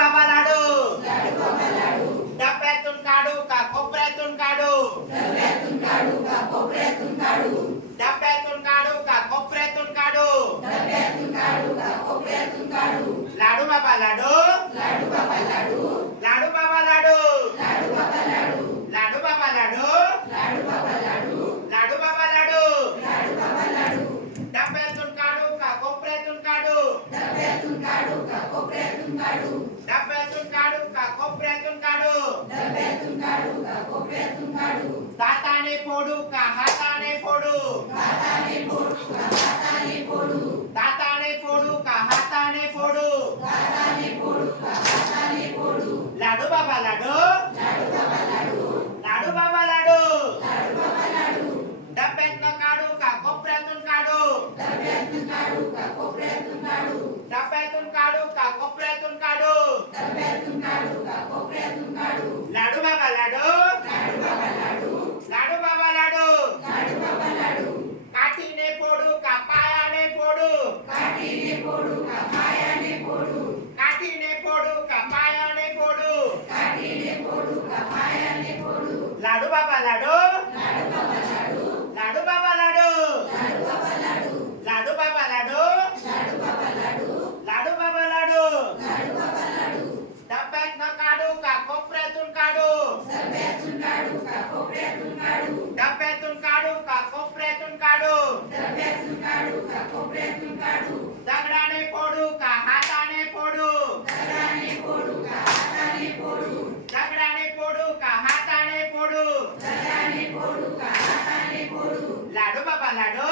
बाबा लाडू डब्यातून काढू का कोपऱ्यातून काढू डब्यातून काढू का कोपऱ्यातून काढू लाडू बाबा लाडू लाडू बाबा लाडू लाडू बाबा लाडू लाडू बाबा लाडू डब्यातून काढू का कोपऱ्यातून काढू डब्यातून काढू का कोपऱ्यातून काढू दाताने फोडू का हाताने फोडू दाताने फोडू का हाताने फोडू लाडू बाबा लाडू लाडू बाबा लाडू डब्यातून काढू का कोपऱ्यातून काढू डब्यातून काढू का कोपऱ्यातून काढू लाडू बाबा लाडू लाडू बाबा लाडू काठीने फोडू का पायाने फोडू काठीने फोडू का पायाने फोडू लाडू बाबा लाडू लाडू बाबा लाडू लाडू बाबा लाडू लाडू बाबा लाडू डब्यातून काढू का कोपऱ्यातून काढू डब्यातून काढू का कोपऱ्यातून काढू दगडाने फोडू का हाताने फोडू दगडाने फोडू का हाताने फोडू लाडू बाबा लाडू